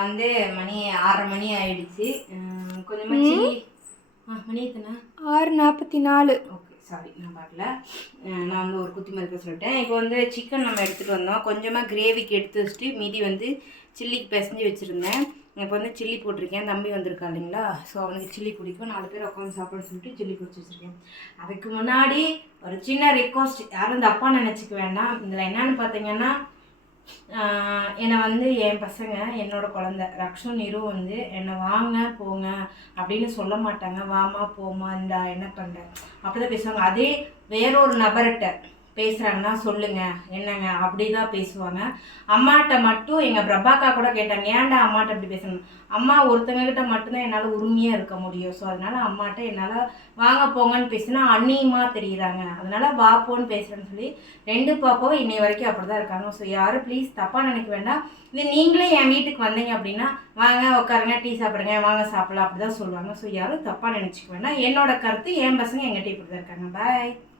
வந்து மணி 6:30 மணி ஆயிடுச்சு. கொஞ்சமாக சில்லி மணி எத்தனை 6:44. ஓகே சாரி நான் பார்க்கல. நான் வந்து ஒரு குத்தி மதிப்பாக சொல்லிட்டேன். இப்போ வந்து சிக்கன் நம்ம எடுத்துகிட்டு வந்தோம். கொஞ்சமாக கிரேவிக்கு எடுத்து வச்சுட்டு மீதி வந்து சில்லிக்கு பிசைஞ்சு வச்சுருந்தேன். இப்போ வந்து சில்லி போட்டிருக்கேன். தம்பி வந்திருக்கா இல்லைங்களா, ஸோ அவனுக்கு சில்லி பிடிக்கும். 4 பேர் உட்காந்து சாப்பிட சொல்லிட்டு சில்லி பிடிச்சி வச்சுருக்கேன். அதுக்கு முன்னாடி ஒரு சின்ன ரெக்வஸ்ட், யாரும் தப்பாக நினச்சிக்க வேண்டாம். இதில் என்னென்னு பார்த்தீங்கன்னா, என்னை வந்து என் பசங்க, என்னோட குழந்த ரக்ஷு நிரு வந்து என்னை வாங்க போங்க அப்படின்னு சொல்ல மாட்டாங்க. வாமா போமா இந்தா என்ன பண்ணுற அப்படி தான் பேசுவாங்க. அதே வேறொரு நபர்கிட்ட பேசுகிறாங்கன்னா சொல்லுங்க என்னங்க அப்படி தான் பேசுவாங்க. அம்மாட்ட மட்டும் எங்கள் பிரபாக்கா கூட கேட்டாங்க, ஏன்டா அம்மாட்ட அப்படி பேசணும். அம்மா ஒருத்தங்கக்கிட்ட மட்டும்தான் என்னால் உரிமையாக இருக்க முடியும். ஸோ அதனால் அம்மாட்ட என்னால் வாங்க போங்கன்னு பேசினா அந்நியமாக தெரியுறாங்க. அதனால் வா போன்னு பேசுகிறேன்னு சொல்லி 2 பாப்பாவும் இன்னை வரைக்கும் அப்படி தான் இருக்காங்க. ஸோ யாரும் ப்ளீஸ் தப்பாக நினைக்க வேண்டாம். இது நீங்களே என் வீட்டுக்கு வந்தீங்க அப்படின்னா வாங்க உட்காருங்க டீ சாப்பிடுங்க வாங்க சாப்பிடலாம் அப்படி தான் சொல்லுவாங்க. ஸோ யாரும் தப்பாக நினச்சிக்க வேண்டாம். என்னோட கருத்து, என் பசங்க எங்கள் டீ இப்படி தான் இருக்காங்க. பாய்.